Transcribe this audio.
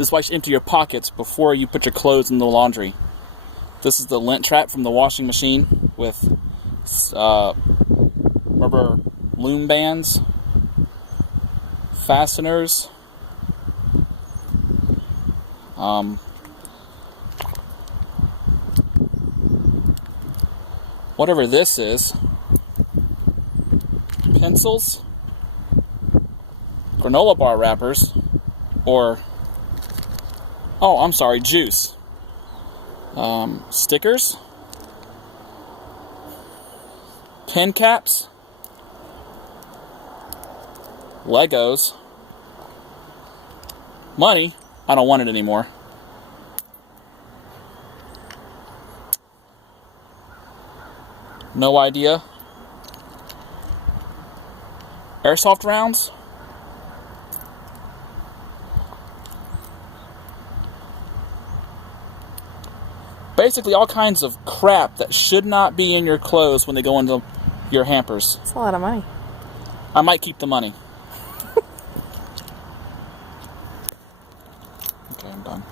This is why you should empty your pockets before you put your clothes in the laundry. This is the lint trap from the washing machine with rubber loom bands, fasteners, whatever this is, pencils, granola bar wrappers, or, oh, I'm sorry, juice, stickers, pen caps, Legos, money, I don't want it anymore, no idea, airsoft rounds, basically all kinds of crap that should not be in your clothes when they go into your hampers. That's a lot of money. I might keep the money. Okay, I'm done.